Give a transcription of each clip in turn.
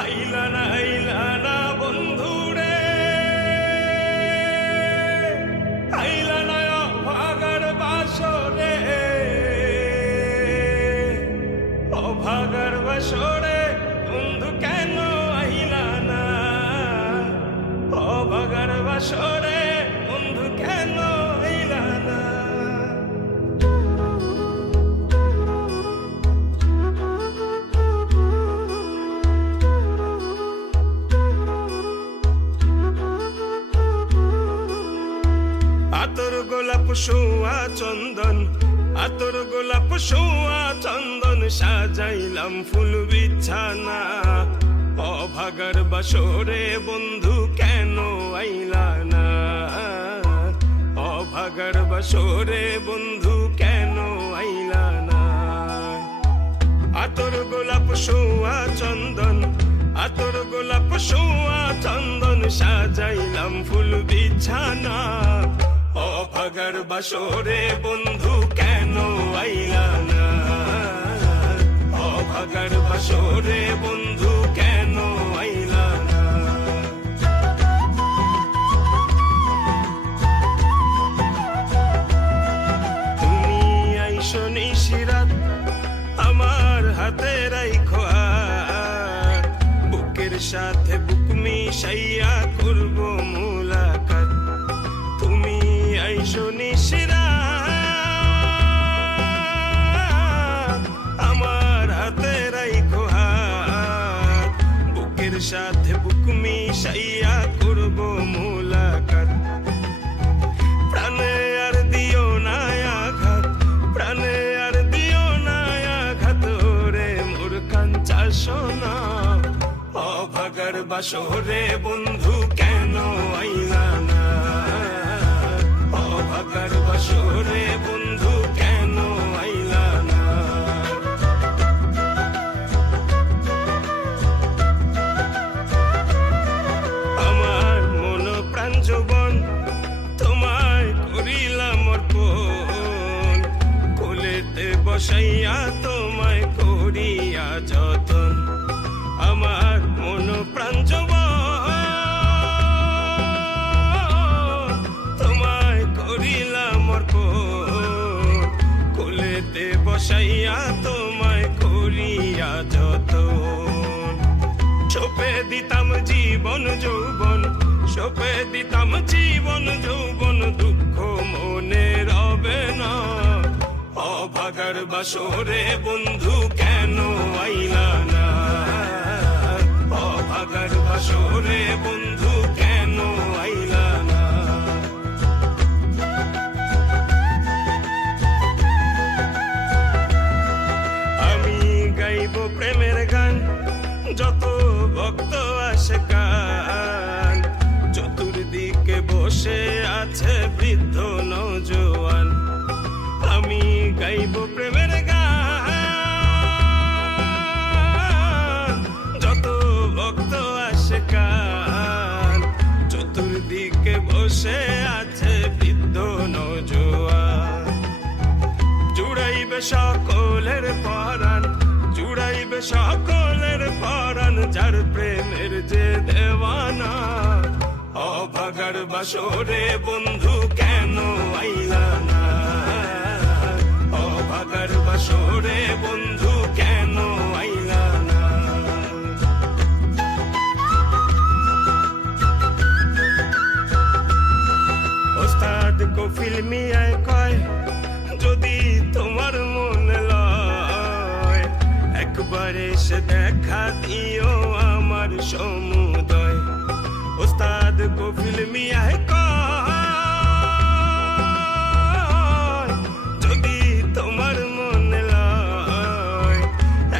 আইলা না বন্ধু রে, আইলা না অভাগার বাসরে, অভাগার বাসরে বন্ধু কেন আইলা না, অভাগার বাসরে বন্ধু কেন আইলা না। আতর গোলাপ সোয়া চন্দন, আতর গোলাপ সোয়া চন্দন, সাজাইলাম ফুল বিছানা, অভাগার বাসরে বন্ধু কেন আইলা না, অভাগার বাসরে বন্ধু কেন আইলা না। আতর গোলাপ সোয়া চন্দন, আতর গোলাপ সোয়া চন্দন, সাজাইলাম ফুল বিছানা, অভাগার বাসরে বন্ধু কেন আইলা না, অভাগার বাসরে বন্ধু কেন আইলা না। তুমি আইসো নিশিরাত আমার হাতে রাইখো হাত, বুকের সাথে বুক মিশাইয়া করব মুলাকাত। তুমি আইসো নিশিরাত আমার হাতে রাইখো হাত, বুকের সাথে বুক মিশাইয়া করব মুলাকাত। প্রাণে আর দিও না আঘাত, প্রাণে আর দিও না আঘাত, রে মোর কাঞ্চা সোনা, অভাগার বাসরে বন্ধু কেন আইলা না, অভাগার বাসরে বন্ধু কেন আইলা না। আমার মন প্রাণ যৌবন তোমায় করিলাম অর্পণ, কোলেতে বসাইয়া তোমায় করিয়া যতন। আমার মন প্রাণ যৌবন তোমায় করিলাম অর্পণ, কোলেতে বসাইয়া তোমায় করিয়া যতন। সঁপে দিতাম জীবন যৌবন, সঁপে দিতাম জীবন যৌবন, দুঃখ মনে রবে না, অভাগার বাসরে বন্ধু কেন আইলা না, অভাগার বাসরে বন্ধু কেন আইলা না। আমি গাইব প্রেমের গান, যত ভক্ত আসে গান, চতুর্দিকে বসে আছে বৃদ্ধ নওজোয়ান। আমি গাইব প্রেমের গান, যত ভক্ত আসে গান, চতুর্দিকে বসে আছে বৃদ্ধ নওজোয়ান। জুড়াইবে সকলের পরাণ, জুড়াইবে সকলের পরাণ, যার প্রেমের যে দেওয়ানা, অভাগার বাসরে বন্ধু কেন আইলা না, অভাগার বাসরে বন্ধু কেন আইলা না। ওস্তাদ কফিল মিয়ায় কয়, যদি তোমার মন লয়, একবার এসে দেখা দিও আমার সমুদয়। ওস্তাদ কফিল মিয়ায় কয়, যদি তোমার মন লয়,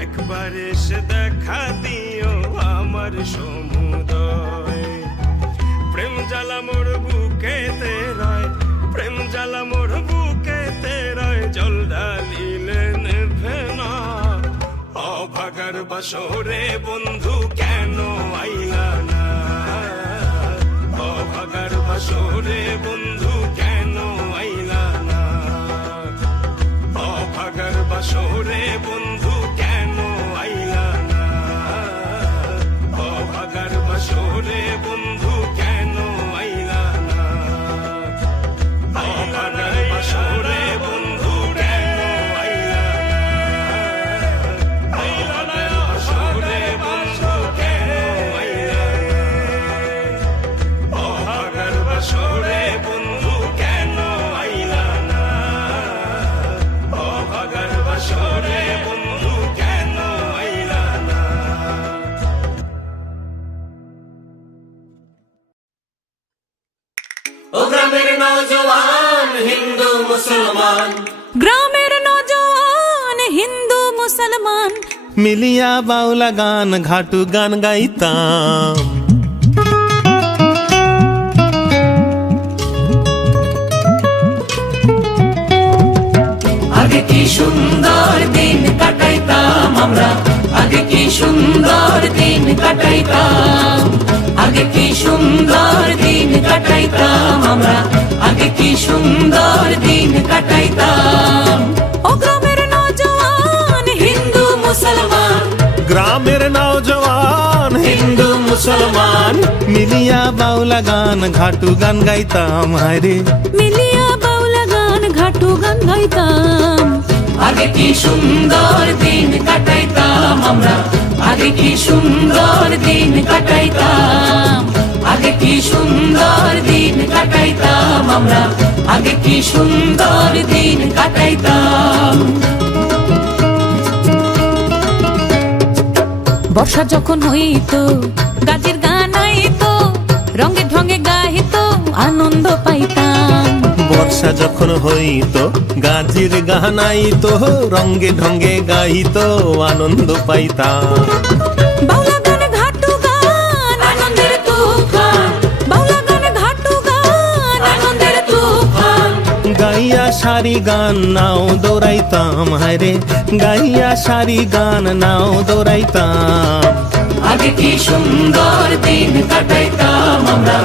একবার এসে দেখা দিও আমার সমুদয়। প্রেম জ্বালা মোর বুকেতে রয়, প্রেম জ্বালা মোর বুকেতে রয়, জল ঢালিলে নেভে না, অভাগার বাসরে বন্ধু কেন আইলা না, অভাগার বাসরে বন্ধু কেন আইলা না, অভাগার বাসরে বন্ধু কেন আইলা না, গান। গ্রামের নজওয়ান হিন্দু মুসলমান মিলিয়া বাউলা গান ঘাটু গান গাইতাম। আগে কি সুন্দর দিন কাটাইতাম আমরা, আগে কি সুন্দর দিন কাটাইতাম, আগে কি সুন্দর দিন কাটাইতাম আমরা, আগে কি সুন্দর দিন কাটাইতাম। ও গ্রামের নজওয়ান হিন্দু মুসলমান, গ্রামের নওজওয়ান হিন্দু মুসলমান মিলিয়া বাউলা গান ঘাটু গান গাইতাম। হায়রে মিলিয়া বাউলা গান ঘাটু গান গাইতাম। আগে কি সুন্দর দিন কাটাইতাম আমরা, আগে কি সুন্দর দিন কাটাইতাম, আগে কি সুন্দর দিন কাটাইতাম আমরা, আগে কি সুন্দর দিন কাটাইতাম। বর্ষা যখন হইতো গাজীর গান আইতো, রঙে ঢঙে গাইতো আনন্দ পাইতাম। বর্ষা যখন হইতো গাজির গান আইতো, রঙ্গে ঢঙ্গে গাইতো আনন্দ পাইতাম। বাউলা গান ঘাটু গান আনন্দের তুফান, বাউলা গান ঘাটু গান আনন্দের তুফান। গাইয়া সারি গান নাও দৌড়াইতাম। হায়রে গাইয়া সারি গান নাও দৌড়াইতাম। আগে কি সুন্দর দিন কাটাইতাম আমরা,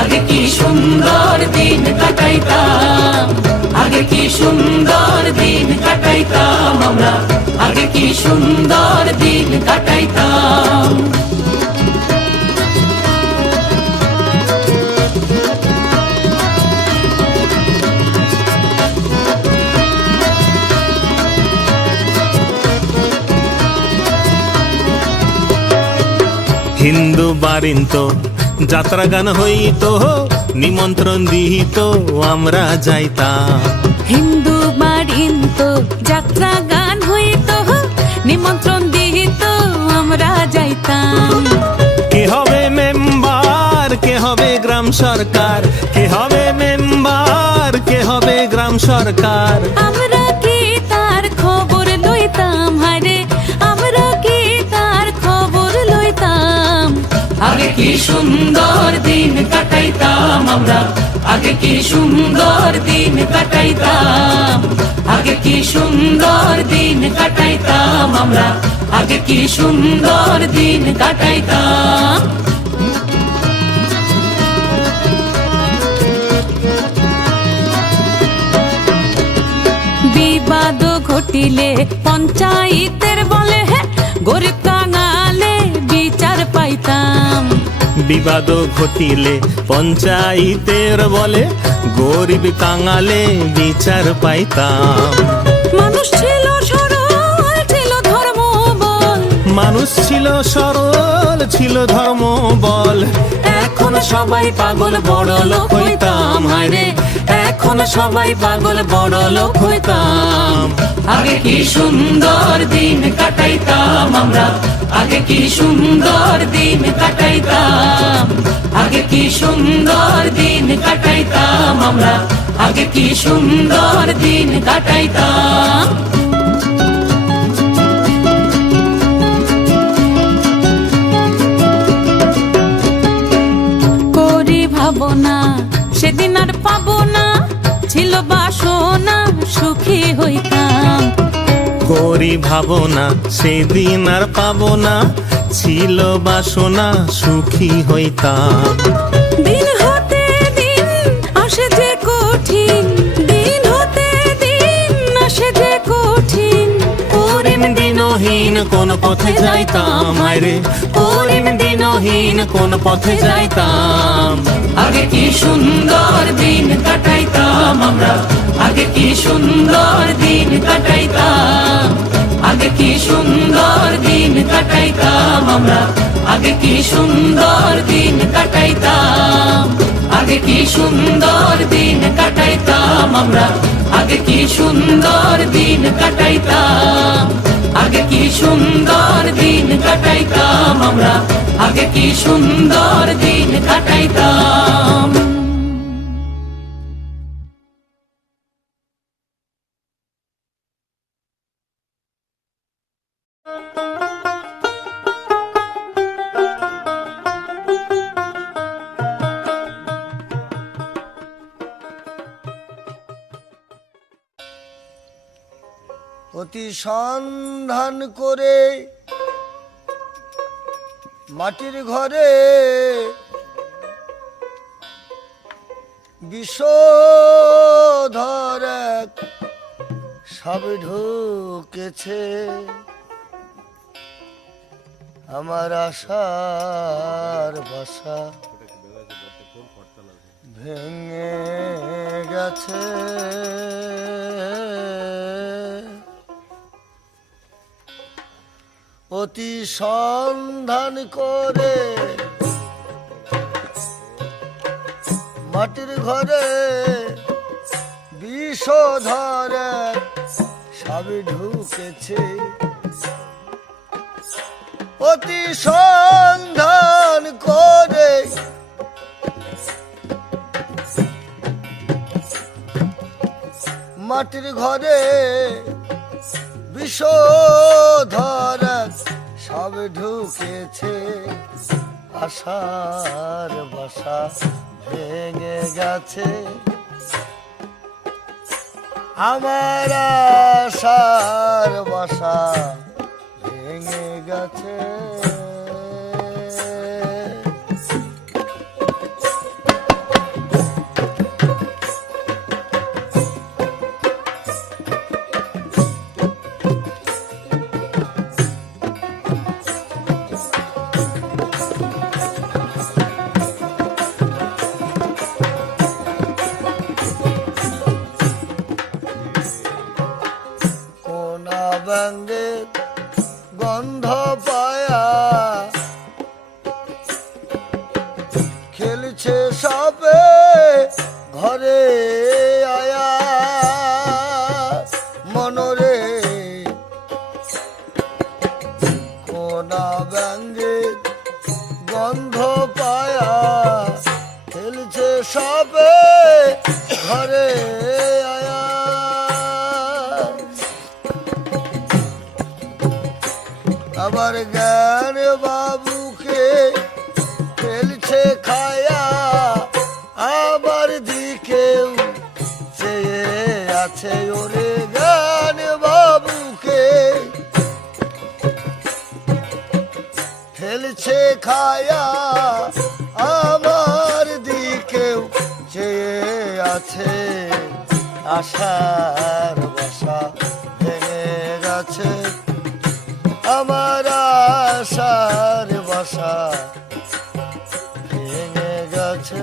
আগে কি সুন্দর দিন কাটাইতাম, আগে কি সুন্দর দিন কাটাইতাম আমরা, আগে কি সুন্দর দিন কাটাইতাম। হিন্দু বারিন্ত যাত্রা গান হইতো, নিমন্ত্রণ দিত আমরা যাইতাম। হিন্দু বাড়িতো যাত্রা গান হইতো, নিমন্ত্রণ দিত আমরা যাইতাম। কে হবে মেম্বার, কে হবে গ্রাম সরকার, কে হবে মেম্বার, কে হবে গ্রাম সরকার। আমরা কি তার খবর লইতাম, হারে আমরা কি তার খবর লইতাম। আগে কি সুন্দর দিন কাটাইতাম আমরা, আগে কি সুন্দর দিন কাটাইতাম, আগে কি সুন্দর দিন কাটাইতাম আমরা, আগে কি সুন্দর দিন কাটাইতাম। বিবাদ ঘটিলে পঞ্চায়েতের বলে গরিব কাঙালে বিচার পাইতাম। বিবাদ ঘটিলে পঞ্চায়েতের বলে গরিব কাঙালে বিচার পাইতাম। মানুষ ছিল সরল ছিল ধর্ম বল, মানুষ ছিল সরল ছিল ধর্ম বল। এখন সবাই পাগল বড় লোক হইতাম। হায়রে এখন সবাই পাগল বড় লোক হইতাম। আগে কি সুন্দর দিন কাটাইতাম আমরা, আগে কি সুন্দর দিন কাটাইতাম, আগে কি সুন্দর দিন কাটাইতাম আমরা, আগে কি সুন্দর দিন কাটাইতাম। করি ভাবনা সেদিন আর পাবো না, ছিল বাসনা সুখী হইতাম। করি ভাবনা সেদিন আর পাবো না, ছিল বাসনা সুখী হইতাম। দিন হতে দিন আসে যে কঠিন, দিন হতে দিন আসে যে কঠিন। করিম দিনহীন কোন পথে যাইতাম। হায়রে করিম দিনহীন কোন পথে যাইতাম। আগে কি সুন্দর দিন কাটাইতাম আমরা, আগে কি সুন্দর দিন কাটাইতাম, আগে কি সুন্দর দিন কাটাইতাম আমরা, আগে কি সুন্দর দিন কাটাইতাম, আগে কি সুন্দর দিন কাটাইতাম আমরা, আগে কি সুন্দর দিন কাটাইতাম, আগে কি সুন্দর দিন কাটাইতাম আমরা, আগে কি সুন্দর দিন কাটাইতাম। অতি সন্ধান করে মাটির ঘরে বিষধর এক সব ঢুকেছে আমার আশার বাসা ভেঙে গেছে অতি সন্ধান করে মাটির ঘরে বিষধর সব ঢুকেছে অতি সন্ধান করে মাটির ঘরে বিষধর সব ঢুকেছে আশার বাসা ভেঙে গেছে আমার আশার বাসা ভেঙে গেছে ব্যঙ্গের গন্ধ পায়া খেলছে সবে ঘরে আয়া মনরে কোনা ব্যঙ্গের গন্ধ পায়া খেলছে সবে ঘরে আয়া আবার জ্ঞান বাবুকে ফেলছে খায়া আবার দিকেও চেয়ে আছে ওরে জ্ঞান বাবুকে ফেলছে খায়া আমার দিকেও চেয়ে আছে আশার বাসা ভেঙে গেছে আমার আশার বাসা ভেঙে গেছে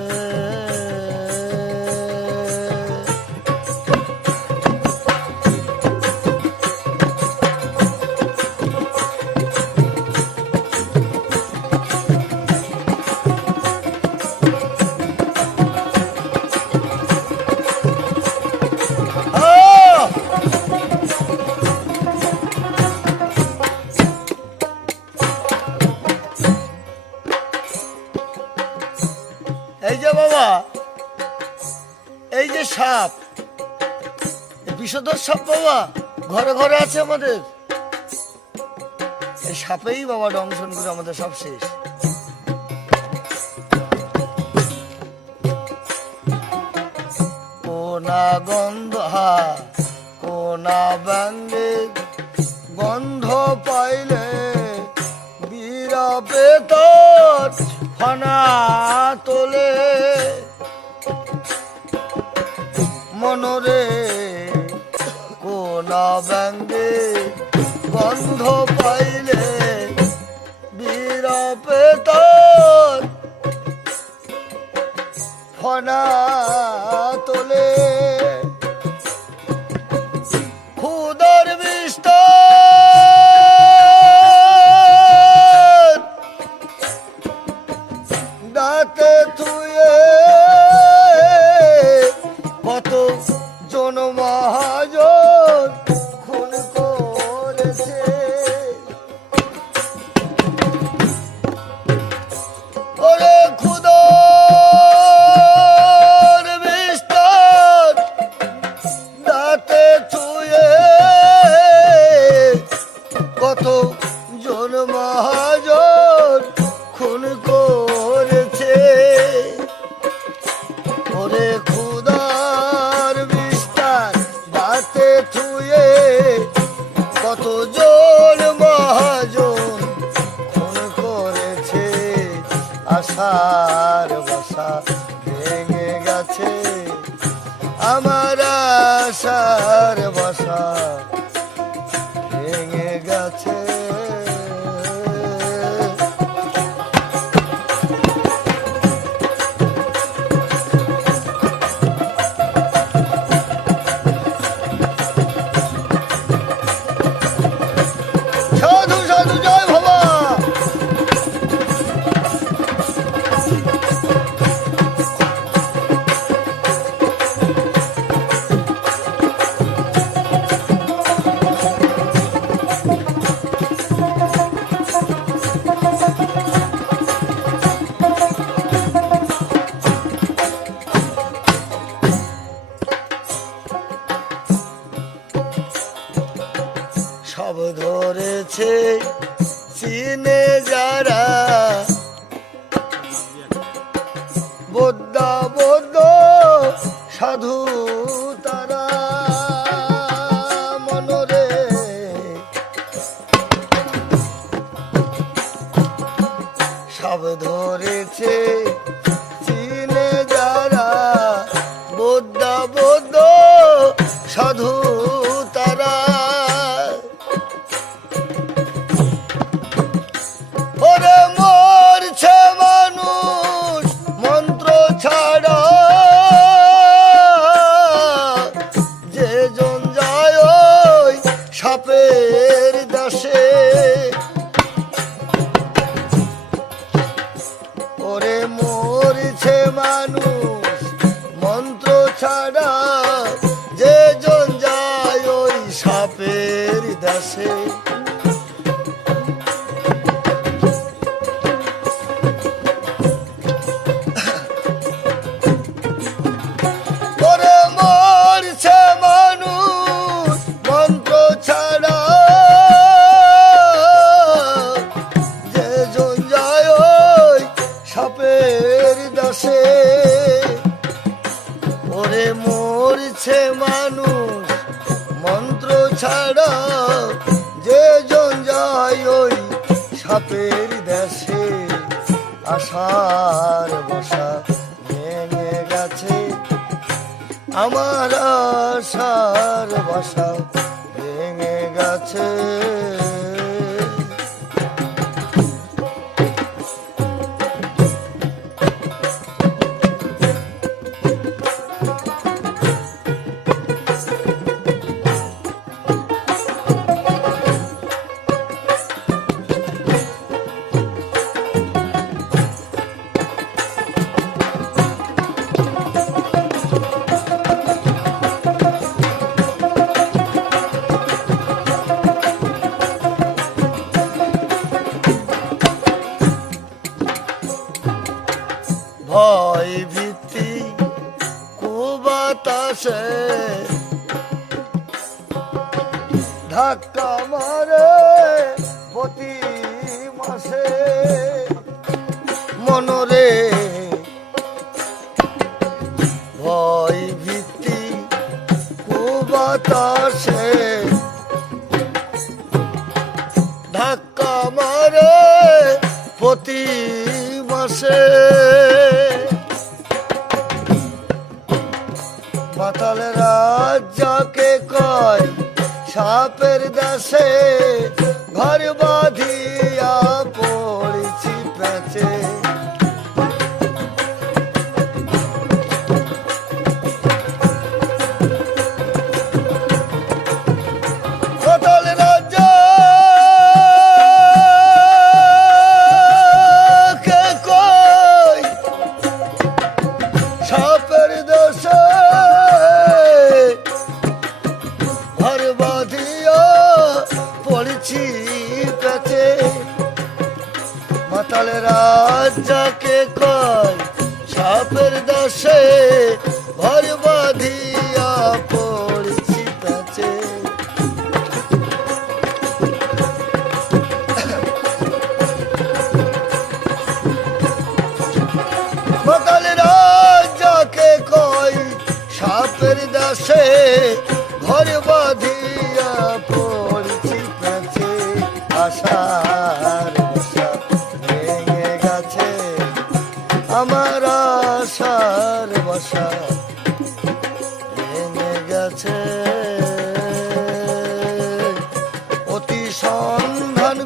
এই যে বাবা এই যে সাপ বিষধর সাপ বাবা ঘরে ঘরে আছে আমাদের এই সাপেই বাবা দংশন করে আমাদের সব শেষ কোনা গন্ধ কোনা ব্যঙ্গের গন্ধ পাইলে বীরা পেতর ফানা তোলে মনরে কোনা ব্যঙ্গে গন্ধ পাইলে বীরা পেতর ফানা তোলে খুদর বিস্তার দাঁতে থুয়ে কত জন মহাজন খুন করেছে ওরে খুদর বিস্তার দাঁতে থুয়ে কত জন মহাজন খুন করেছে ওরে খুদার বিস্তার দাঁতে থুয়ে আশার বাসা ভেঙে গেছে, আমার আশার বাসা ভেঙে গেছে। সাধু সাধু জয় বাবা। সব ধরেছে চিনে যারা, বদ্যা বদ্য সাধু তারা মনরে, সব ধরেছে চিনে যারা, বদ্যা বদ্য সাধু তারা। ওরে মরছে মানুষ মন্ত্র ছাড়া, যে জন যায় ওই সাপের দাসে। ওরে মরছে মানুষ মন্ত্র ছাড়া, যে জন যায় ওই সাপের দাসে। ওরে মরছে মানুষ মন্ত্র ছাড়া, যে জন যায় ওই সাপের দাসে। ওরে মরছে মানুষ মন্ত্র ছাড়া, যে জন যায় ওই সাপের দেশে। আশার বাসা ভেঙে গেছে, আমার আশার বাসা ভেঙে গেছে। ভয় ভীতি কুবাতাসে ধাক্কা মারে প্রতি মাসে মনরে। ভয় ভীতি কুবাতাসে ধাক্কা মারে প্রতি মাসে। মাতাল রাজাকে কয় সাপের দাসে, ঘর বাঁধিয়া পড়েছি পেঁচে। মাতাল রাজাকে কয় সাপের দাসে, ঘর বাঁধিয়া পড়েছি পেঁচে। মাতাল রাজাকে কয় সাপের দাসে, ঘর বাঁধিয়া পড়েছি পেঁচে। মাতাল রাজাকে কয় সাপের দাসে, ঘর বাঁধিয়া পড়েছি পেঁচে। আশার বাসা ভেঙে গেছে,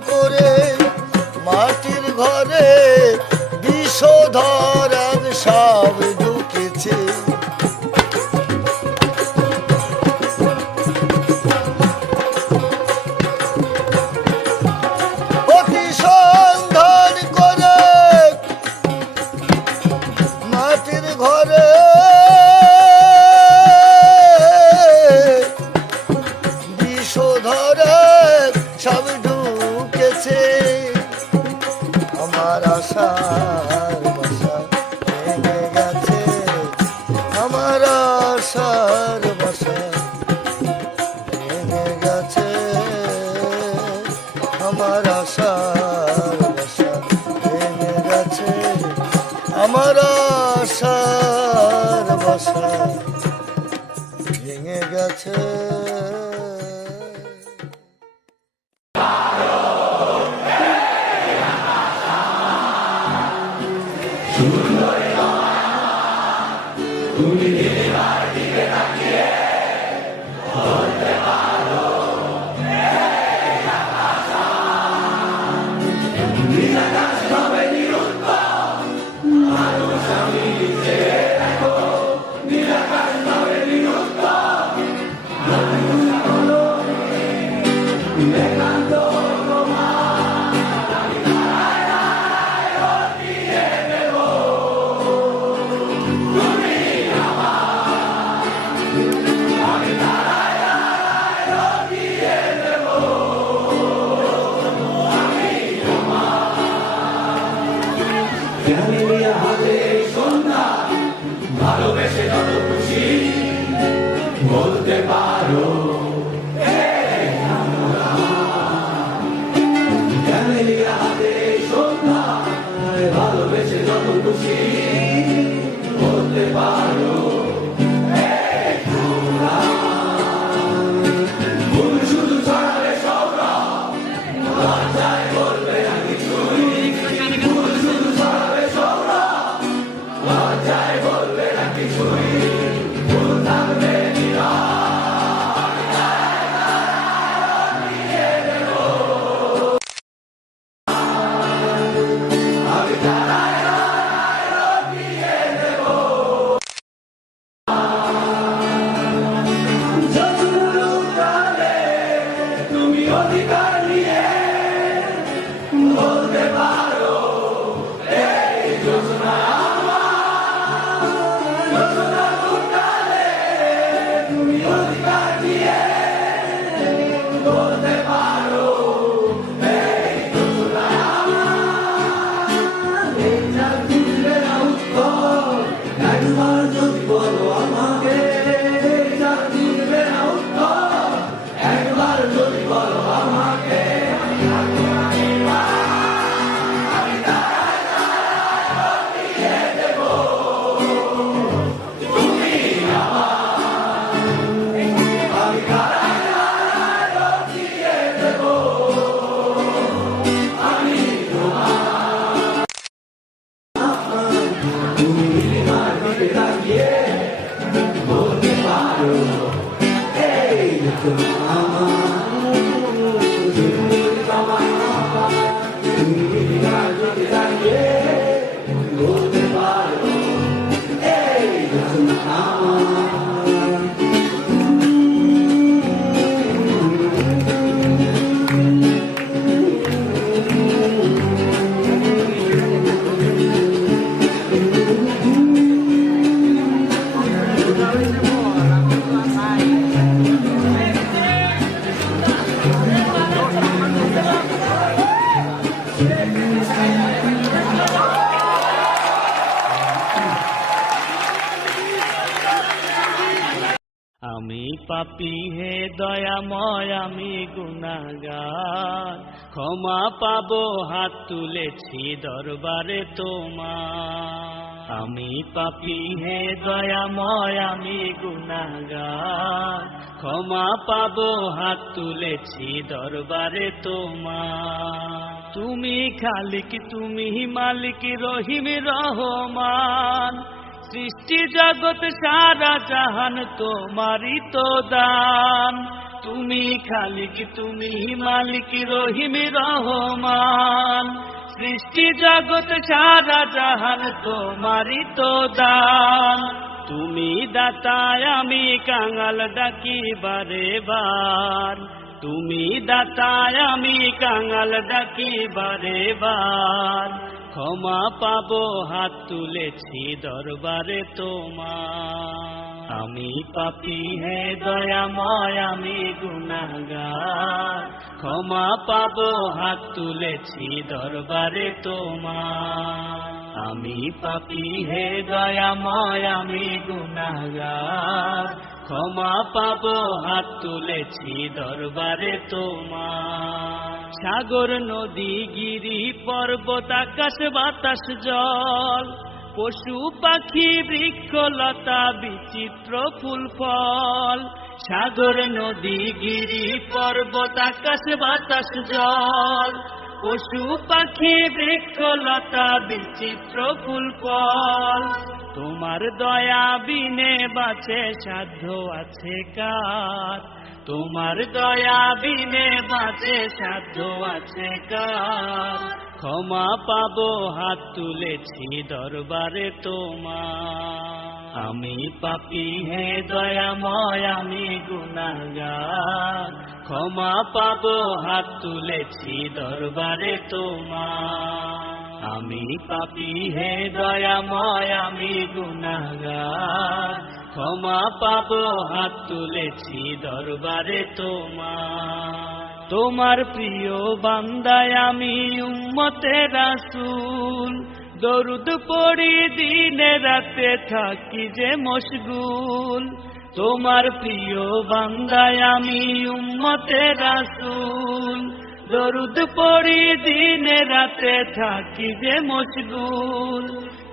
করে মাটির ঘরে বিষধর এক সাপ ঢুকেছে। অতি সন্ধান করে মাটির ঘরে বিষধর এক সাপ ঢুকেছে। আমার আশার বাসা ভেঙে গেছে, আমার আশার বাসা ভেঙে গেছে, আমার আশার বাসা ভেঙে গেছে, আমার আশার বাসা ভেঙে গেছে। আমি পাপী হে দয়াময় আমি গুনাহগার, ক্ষমা পাবো হাত তুলেছি দরবারে তোমার। আমি পাপী হে দয়াময় আমি গুনাহগার, ক্ষমা পাবো হাত তুলেছি দরবারে তোমার। তুমি খালিক তুমি মালিক রহিম রহমান, সৃষ্টি জগৎ সারা জাহান তোমারই তো দান। তুমি খালিক, তুমি মালিক, রহিম রহমান। সৃষ্টি জগৎ সারা জাহান তোমারই তো দান। তুমি দাতায় আমি কাঙাল ডাকি বারে বার। তুমি দাতায় আমি কাঙাল ডাকি বারে বার। ক্ষমা পাবো হাত তুলেছি দরবারে তোমার। আমি পাপী হে দয়াময় আমি গুনাহগার। ক্ষমা পাবো হাত তুলেছি দরবারে তোমার। আমি পাপী হে দয়াময় আমি গুনাহগার। ক্ষমা পাবো হাত তুলেছি দরবারে তোমার। সাগর নদী গিরি পর্বত আকাশ বাতাস জল, পশু পাখি বৃক্ষ লতা বিচিত্র ফুল ফল। সাগর নদী গিরি পর্বত আকাশ বাতাস জল, পশু পাখি বৃক্ষ লতা বিচিত্র ফুল ফল। তোমার দয়া বিনে বাঁচে সাধ্য আছে কার? তোমার দয়া বিনে বাঁচে সাধ্য আছে কার? ক্ষমা পাবো হাত তুলেছি দরবারে তোমার। আমি পাপী হে দয়াময় আমি গুনাহগার। ক্ষমা পাবো হাত তুলেছি দরবারে তোমার। আমি পাপী হে দয়াময় আমি গুনাহগার। ক্ষমা পাবো হাত তুলেছি দরবারে তোমার। তোমার প্রিয় বান্দায় আমি উম্মতে রাসূল, দরুদ পড়ি দিনে রাতে থাকি যে মশগুল। তোমার প্রিয় বান্দায় আমি উম্মতে রাসূল, দরুদ পড়ি দিনে রাতে থাকি যে মশগুল।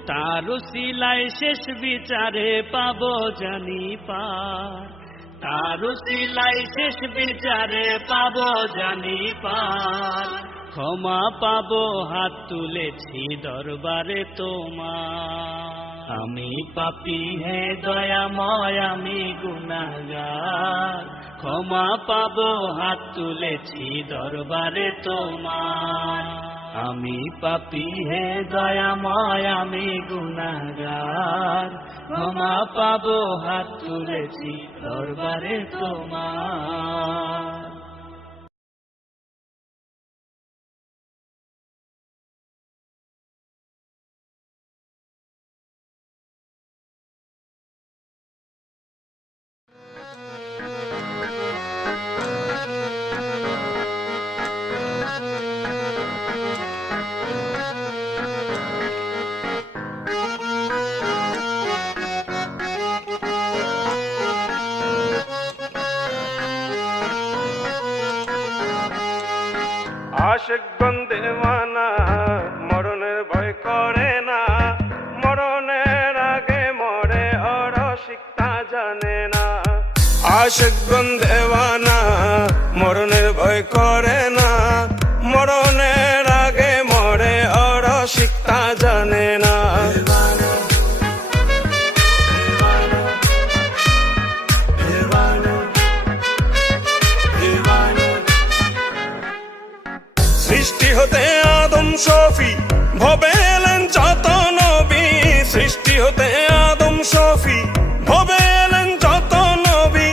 তার উসিলায় শেষ বিচারে পাবো জানি পার। তার উসিলায় শেষ বিচারে পাবো জানি পার। ক্ষমা পাবো হাত তুলেছি দরবারে তোমার। আমি পাপী হে দয়াময় আমি গুনাহগার। ক্ষমা পাবো হাত তুলেছি দরবারে তোমার। আমি পাপী হে দয়াময় আমি গুনাহগার। ক্ষমা পাবো হাত তুলেছি দরবারে তোমার। আশিক দেওয়ানা মরণের ভয় করে না। মরণের আগে মরে অরসিক তা জানে না। আশিক দেওয়ানা মরণের ভয় করে না। মরণের আগে মরে অরসিক তা জানে না। সৃষ্টি হতে আদম শফি ভবে এলেন যত নবী। সৃষ্টি হতে আদম শফি ভবে এলেন যত নবী।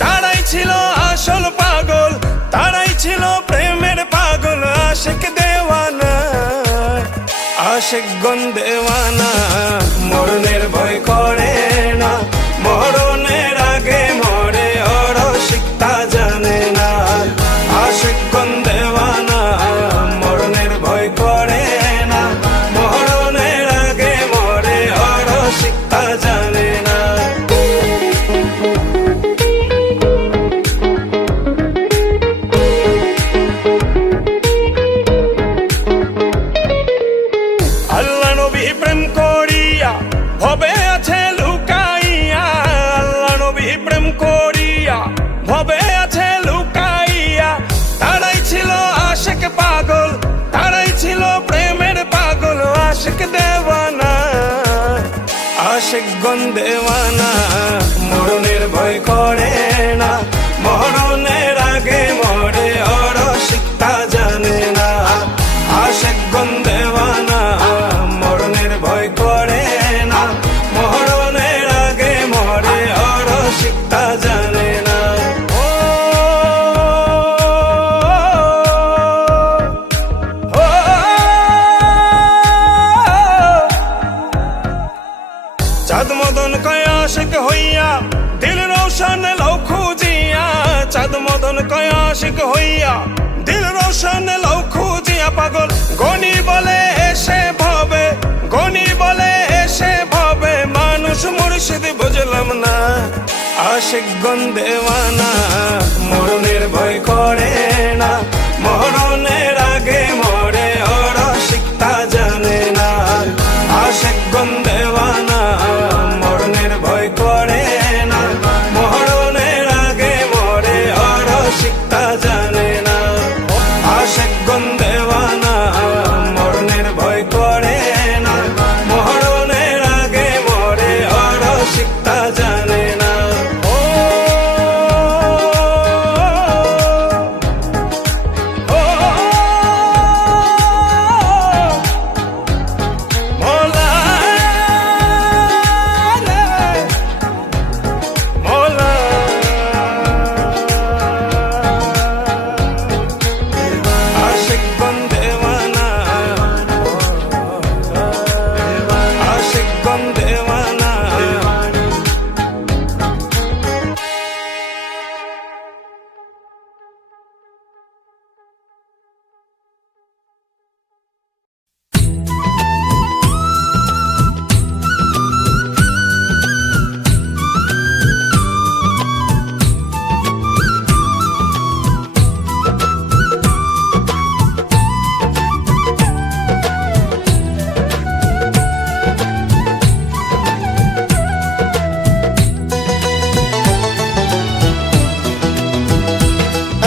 তারাই ছিল আসল পাগল, তারাই ছিল প্রেমের পাগল। আশিক দেওয়ানা, আশিক দেওয়ানা মরণের ভয় করে না। মরণের আগে মরে অরসিক তা জানে না। আশিক দেওয়ানা মরণের ভয় করে না। মরণের আগে মরে অরসিক তা জানে না। আল্লাহ নবী প্রেম করিয়া ভবে আছে লুকাইয়া। আল্লাহ নবী প্রেম করিয়া ভবে আছে লুকাইয়া। তারাই ছিল আশিক পাগল, তারাই ছিল প্রেমের পাগল। আশিক দেওয়ানা, আশিক দেওয়ানা মরণের ভয় করে না। মরণের আশিক হইয়া দিল রোশন লও খুঁজিয়া পাগল গনি বলে এসে ভবে গনি বলে এসে ভবে মানুষ মুর্শিদ বুঝলাম না আশিক গন্দেওয়ানা মরণের ভয় করে না মরণের আগে মরে ওর শিক্ষা জানে না আশিক গন্দেওয়ানা মরণের ভয় করে না মরণের আগে মরে ওর শিক্ষা জানে না আশিক গন্দেওয়ানা মরণের ভয় করে না মরণের আগে মরে ওর শিক্ষা জানে না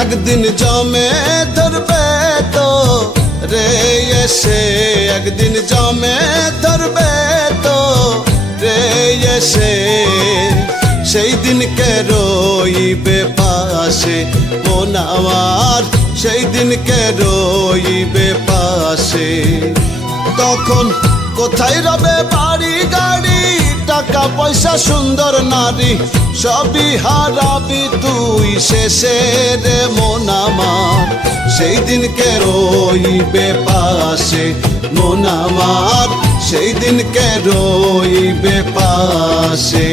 একদিন জমে ধরবে তো রে এসে একদিন জমে ধরবে তো রে এসে সেই দিনকে রইবে পাশে মন আমার সেই দিনকে রইবে পাশে তখন কোথায় রবে বাড়ি গাড়ি টাকা পয়সা সুন্দর নারী সবই হারাবি তুই শেষে রে মন আমার সেই দিনকে রইবে পাশে মন আমার সেই দিনকে রইবে পাশে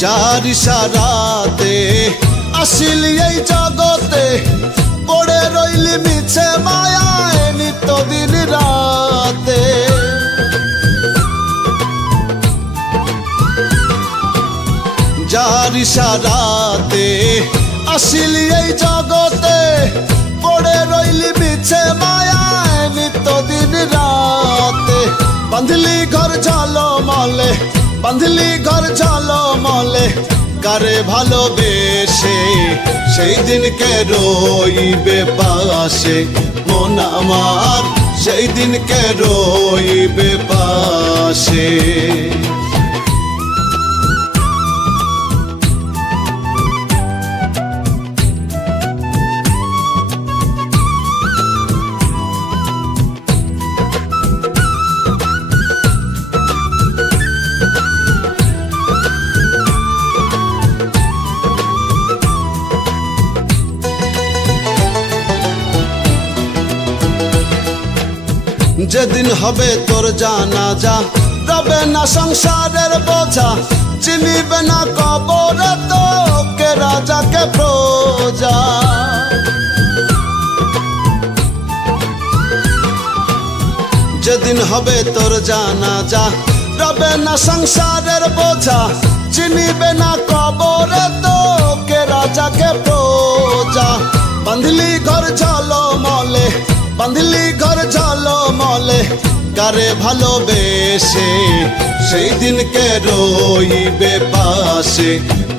যার ইশারাতে আসিলি এই জগতে পড়ে রইলি মিছে মায়ায় নিত্য দিন রাতে যার ইশারাতে আসিলি এই জগতে পড়ে রইলি মিছে মায়ায় নিত্য দিন রাতে বাঁধলি ঘর ঝলমলে বাঁধলি ঘর ঝলমলে কারে ভালোবেসে সেই দিনকে রইবে পাশে মন আমার সেই দিনকে রইবে পাশে যেদিন হবে তোর জানাজা রবে না সংসারের বোঝা চিনিবে না কবরে তোকে রাজাকে প্রজা যেদিন হবে তোর জানাজা রবে না সংসারের বোঝা চিনিবে না কবরে তোকে রাজাকে প্রজা বাঁধলি ঘর ঝলমলে বাঁধলি ঘর ঝলমলে কারে ভালোবেসে সেই দিনকে রইবে পাশে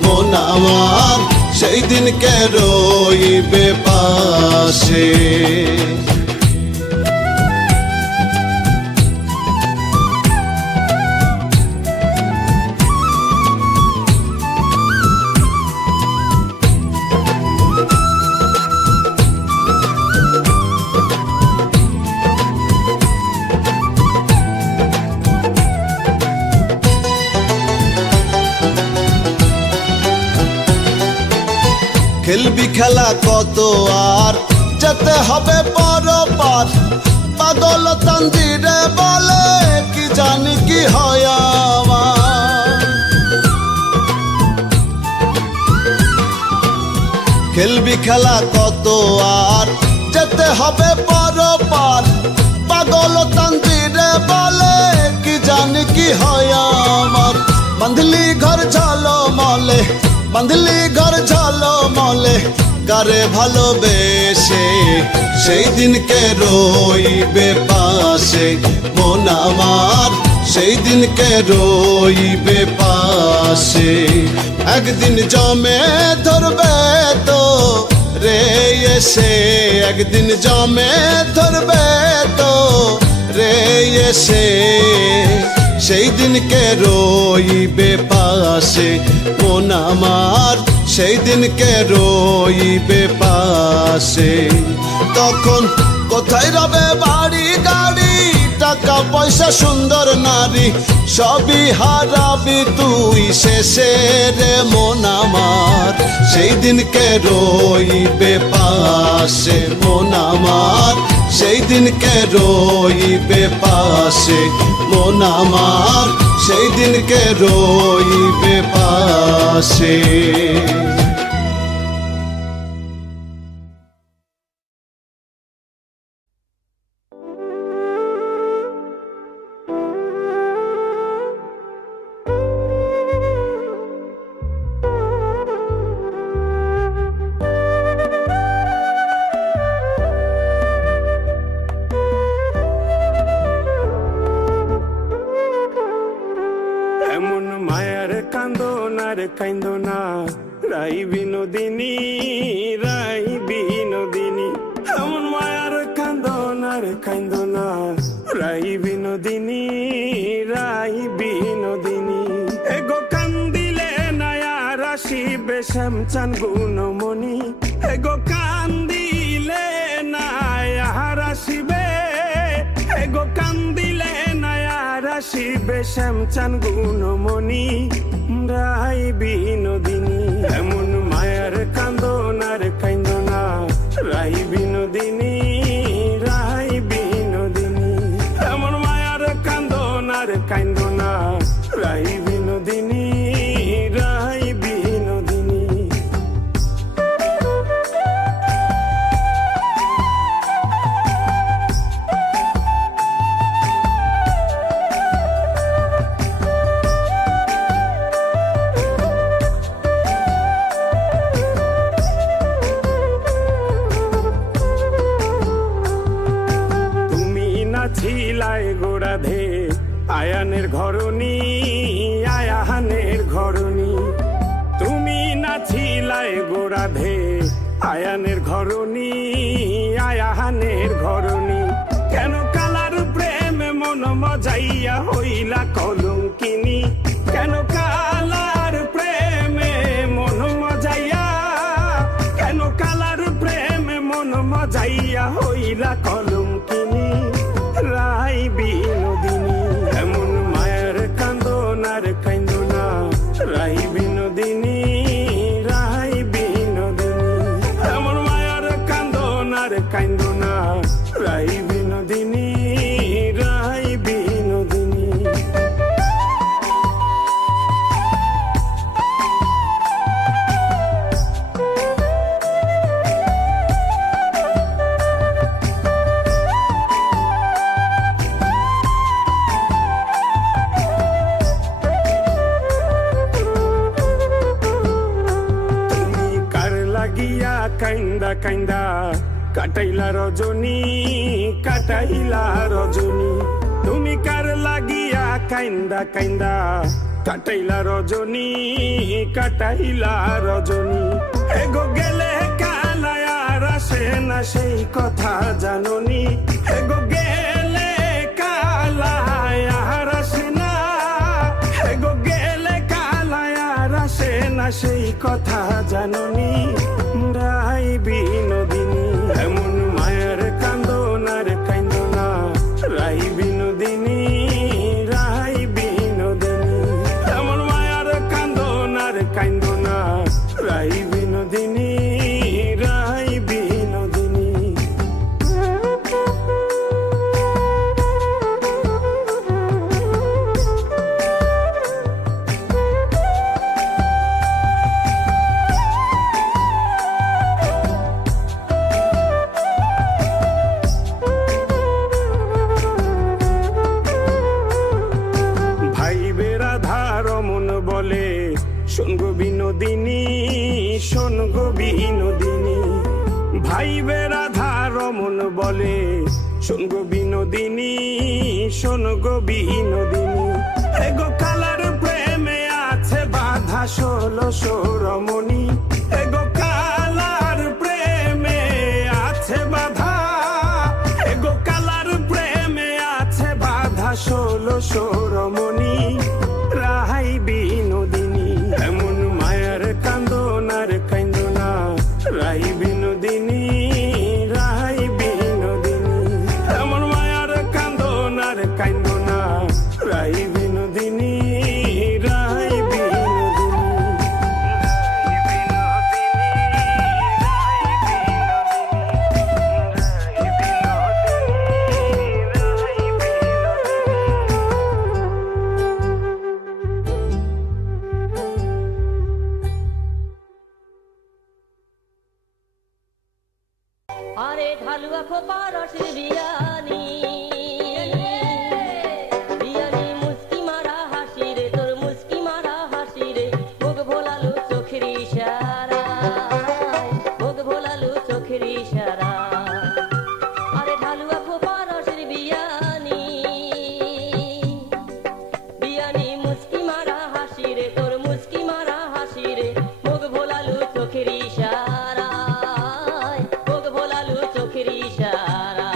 মন আমার সেই দিনকে রইবে পাশে খেলবি খেলা কত আর যেতে হবে পরপার পাগল তানজিরে বলে কি জানি কি হয় আমার খেলবি খেলা কত আর যেতে হবে পরপার পাগল তানজিরে বলে কি জানি কি হয় আমার বাঁধলি ঘর ঝলমলে বাঁধলি ঘর ঝলমলে কারে ভালোবেসে সেই দিনকে রইবে পাশে মন আমার সেই দিনকে রইবে পাশে একদিন জমে ধরবে তো রে এসে একদিন জমে ধরবে তো রে এসে সেই দিনকে রইবে পাশে মন আমার সেই দিনকে রইবে পাশে তখন কোথায় রবে বাড়ি গাড়ি টাকা পয়সা সুন্দর নারী সবই হারাবি তুই শেষে রে মন আমার সেই দিনকে রইবে পাশে মন আমার সেই দিনকে রইবে পাশে মন আমার সেই দিনকে রইবে পাশে এমন মায়ার কান্দনার কান্দনা রাই বিনোদিনী রাই বিনোদিনী এমন মায়ার কান্দনার কান্দনা রাই বিনোদিনী রাই বিনোদিনী এগো কান্দিলে নায়া রাশি বেশম চান গুণমণি এগো কান্দিলে নায়া রাশিবে এগো কান্দিলে নায়া রাশিবে শ্যামচান গুণমণি রাই বিনোদিনী এমন মায়ার কান্দনার কান্দনা রাই বিনোদিনী রাই বিনোদিনী এমন মায়ার কান্দনার কান্দনা রাই বিনোদিনী রাই বিনোদিনী ছিলায় গোড়াধে আয়ানের ঘরণী আয়াহানের ঘরণী তুমি না ছিলায় গোড়াধে আয়ানের ঘরণী আয়াহানের ঘরণী কেন কালার প্রেমে মন মজাইয়া হইলা কলঙ্কিনী কেন কালার প্রেমে মন মজাইয়া কেন কালার প্রেমে মন মজাইয়া হইলা কলঙ্কিনী রাই বিনোদিনী এমন মায়ের কান্দনার কান্দনা রাই বিনোদিনী রাই বিনোদিনী এমন মায়ের কান্দনার কান্দনা রাই বিনোদিনী রাই বিনোদিনী কাইন্দা কাইন্দা কাটাইলা রজনী কাটাইলা রজনী তুমি কার লাগিয়া কাইন্দা কাইন্দা কাটাইলা রজনী কাটাইলা রজনী এগো গেলে কালায়া রাসে না সেই কথা জাননি এগো গেলে কালায়া রাসে না এগো গেলে কালায়া রাসে না সেই কথা জাননি রাই বিনোদিনী এমন মায়ের কান্দনার কান্দনা রাই বিনোদিনী রাই বিনোদিনী এমন মায়ের কান্দনার কান্দনা রাই বিনোদিনী শোন গো বিনোদিনী, শোন গো বিনোদিনী, ভাই বেরাধা রমন বলে শোন গো বিনোদিনী, শোন গো বিনোদিনী, এগো কালার প্রেমে আছে বাধা 1600 রমণী, এগো কালার প্রেমে আছে বাধা, এগো কালার প্রেমে আছে বাধা 1600 রমণী, রাহাই বিনোদিনী, এমন মায়ার কান্দন আর কান্দনা, রাই বিনোদিনী, রাই বিনোদিনী, এমন মায়ার কান্দন আর কান্দনা, রাই বিনোদিনী, রাই আরে ঢালুয়া খোপা রসের বিয়ানি, বিয়ানি মুস্কি মারা হাসি রে, তোর মুস্কি মারা হাসি রে, মুখ ভোলালু চোখের ইশারা, মুখ ভোলালু চোখের ইশারা। আরে ঢালুয়া খোপা রসের বিয়ানি, বিয়ানি মুস্কি মারা হাসি রে, তোর মুস্কি মারা হাসি রে, মুখ ভোলালু চোখের ইশারা, চোখের ইশারা।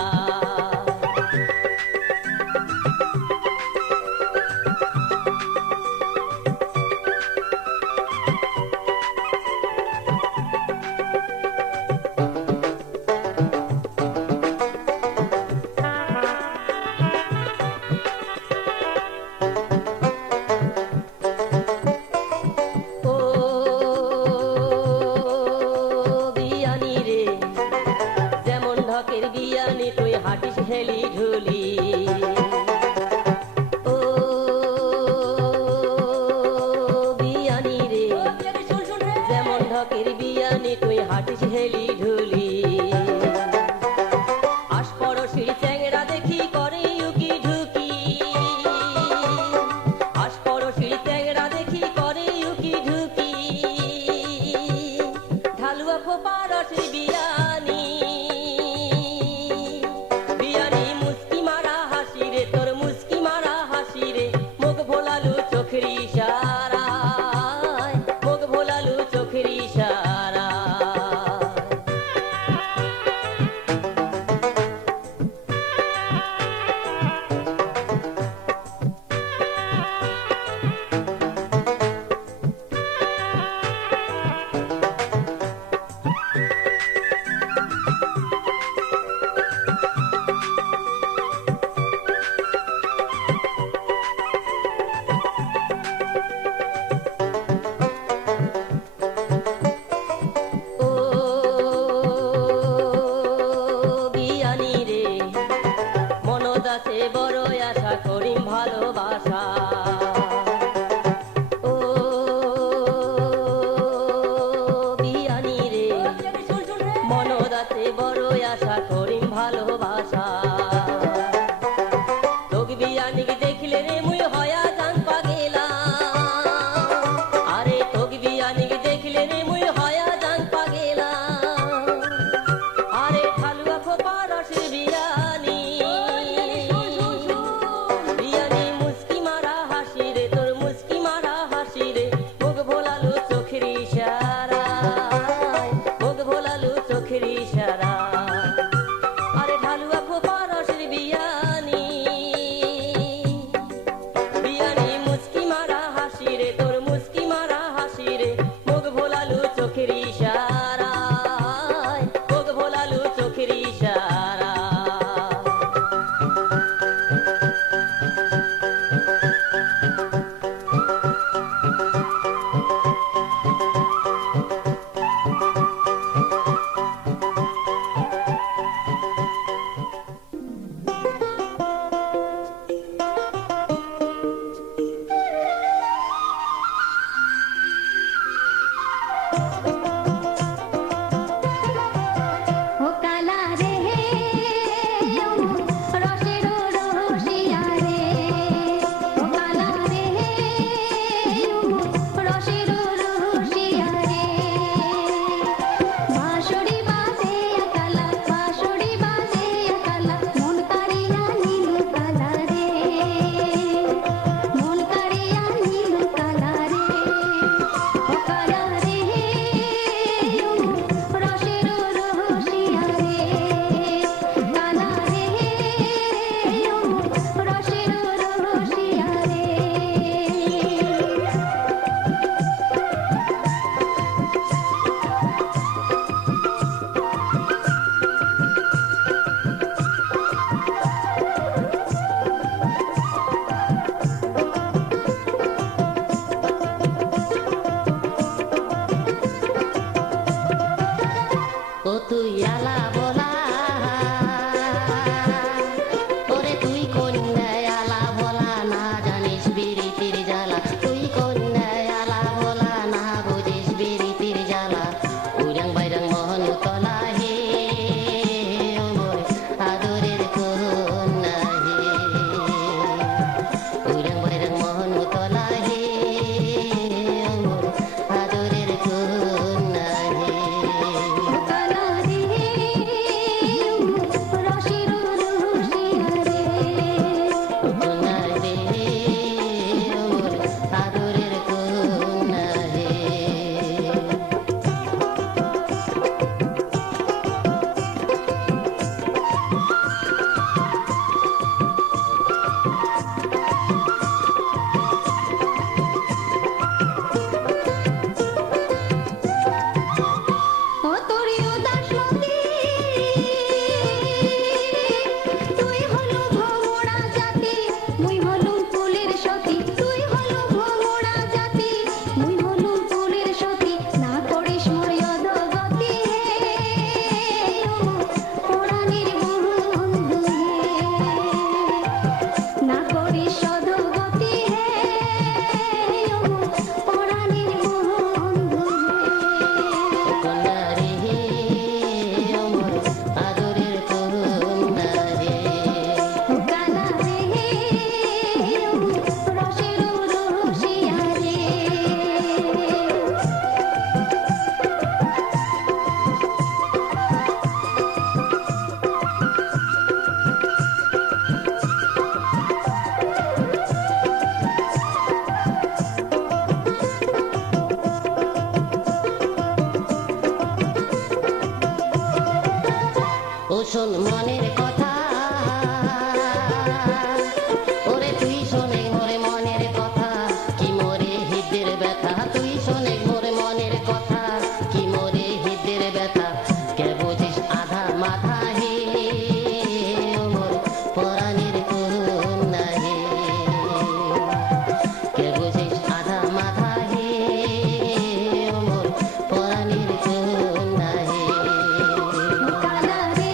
শোন মনের কথা, ওরে তুই শোনে মোরে মনের কথা, কি মোরে হৃদের ব্যথা, তুই শোনে মোরে মনের কথা, কি মোরে হৃদের ব্যথা, কে বুঝিস আধা মাথা হে ও মোর পরাণের কন্যা হে, কে বুঝিস আধা মাথা হে ও মোর পরাণের কন্যা হে। কানা রে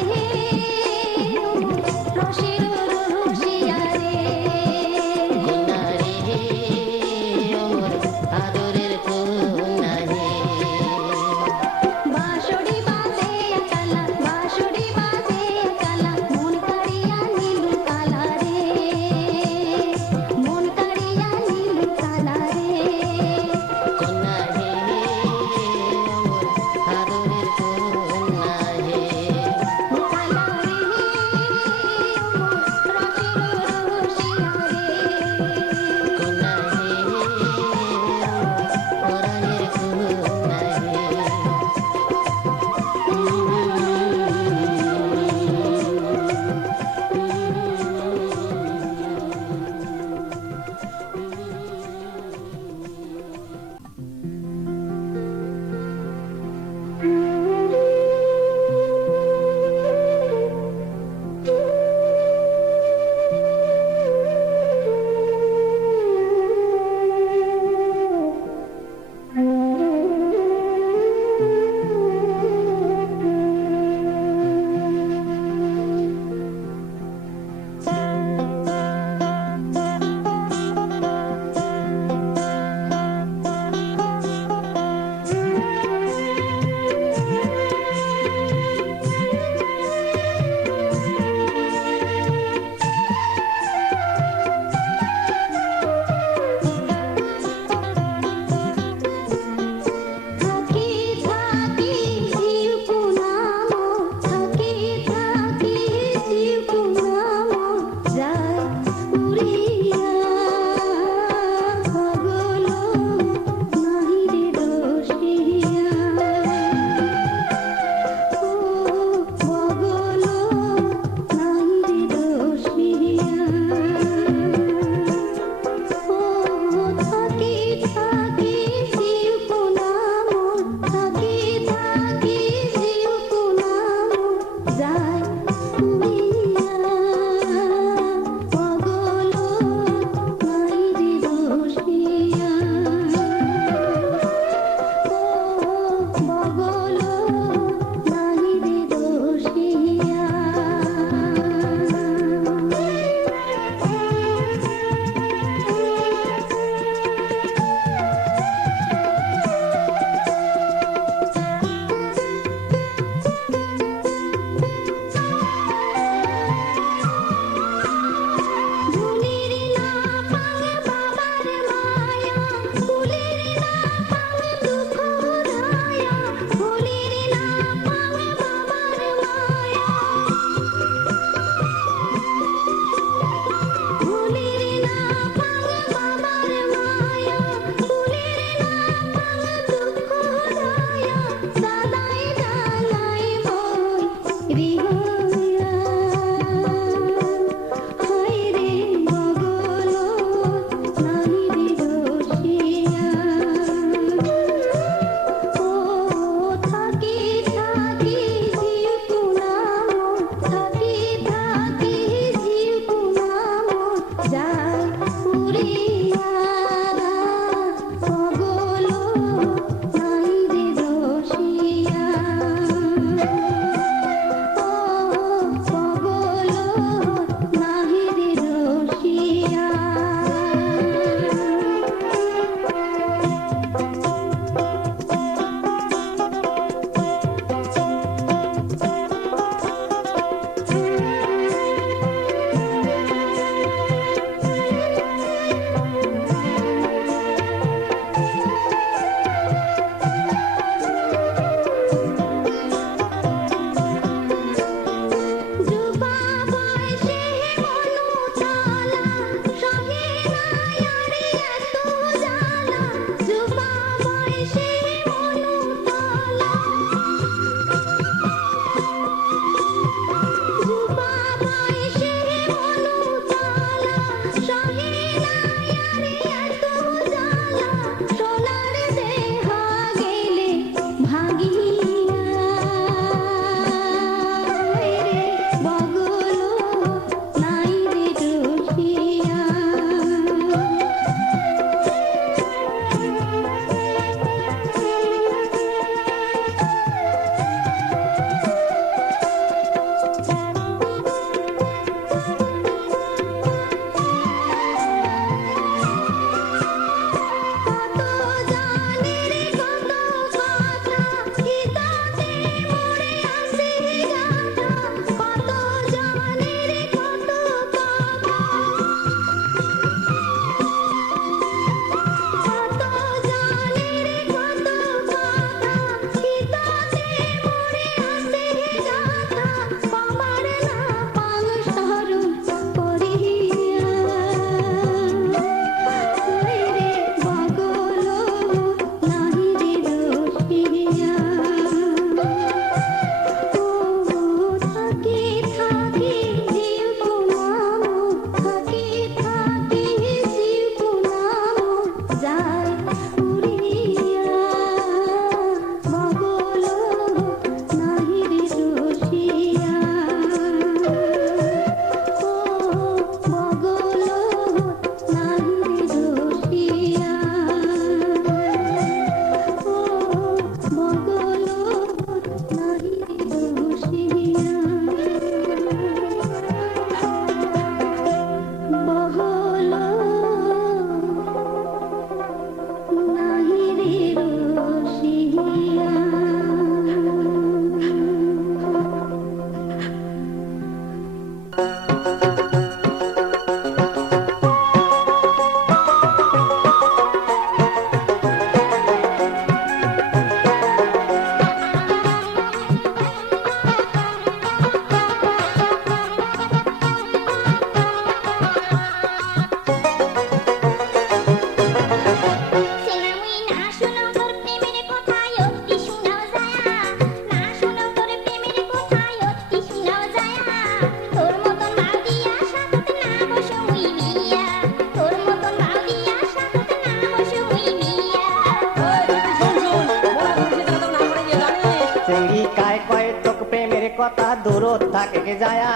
কথা দূরত থাকে কে যায়া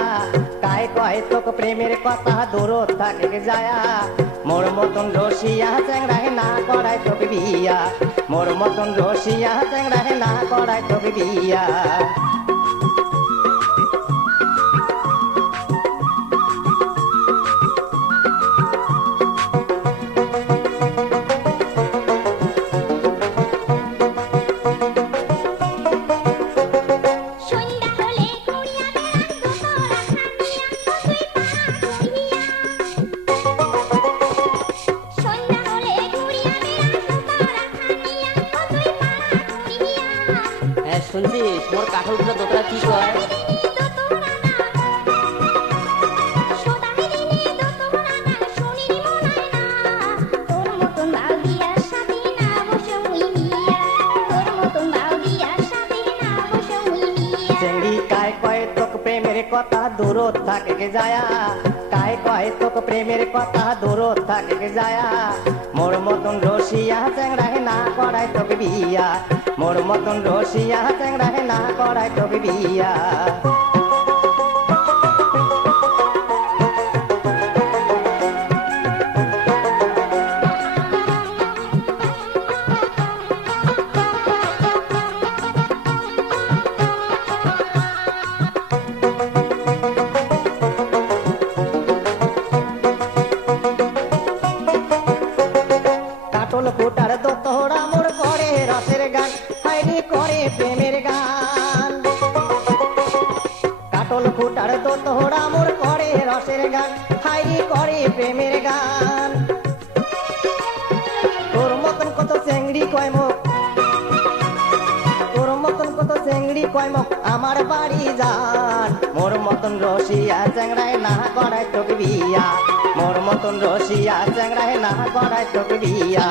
কায় কয় তোক প্রেমের কথা দূরত থাকে কে যায়া মোর মতন রসিয়া চ্যাংড়ায় না করায় তোকে বিয়া মোর মতন রসিয়া চ্যাংড়ায় না করায় তোকে বিয়া শুনছিস মোর কাঠল পুরা দোতরা কি কয় চেঙ্গি কায় কয় তোক প্রেমের কথা দূরত থাকে কে যায়া কায় কয় তোক প্রেমের কথা দূরত থাকে কে যায়া মোর মতন রসিয়া চ্যাংড়ায় না করায় তোকে বিয়া মোর মতন রসিয়া চ্যাংড়ায় না করায় তোকে বিয়া কাটল ফুটার দোতরা মোর করে রসের গান হাইরে করে প্রেমের গান কাটল ফুটার দোতরা মোর করে রসের গান হাইরে করে প্রেমের গান তোর মতন কত চেংড়ি কয় মুখ তোর মতন কত চেংড়ি কয় মুখ আমার বাড়ি যান মোর মতন রসিয়া চ্যাংড়ায় না করায় তোকে বিয়া মোর মতন রসিয়া চ্যাংড়ায় না করায় তোকে বিয়া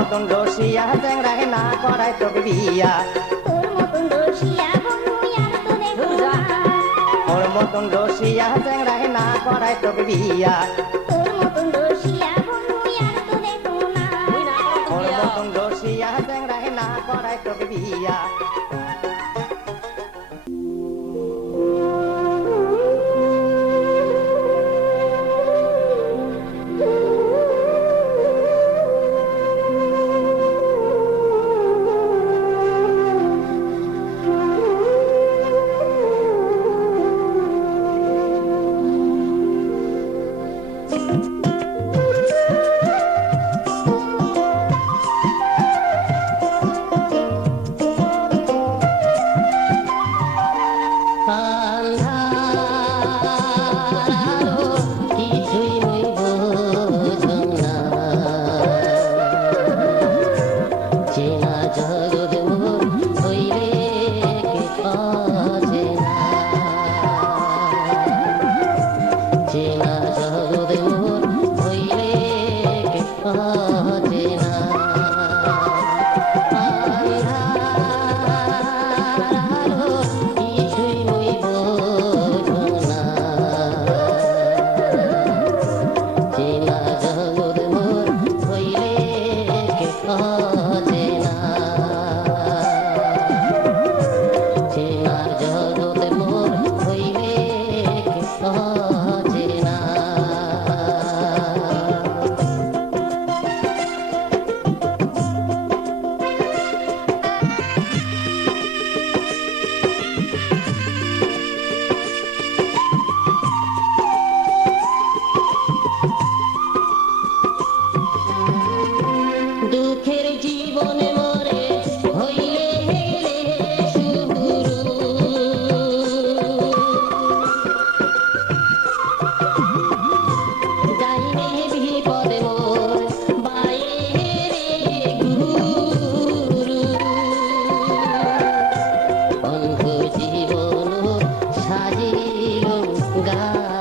মতন রসিয়া চ্যাংড়ায় না করায় তোকে বিয়া তোর মতন রসিয়া বন্ধু আর তো দেখো না মোর মতন রসিয়া চ্যাংড়ায় না করায় তোকে বিয়া তোর মতন রসিয়া বন্ধু আর তো দেখো না মোর মতন রসিয়া চ্যাংড়ায় না করায় তোকে বিয়া গায়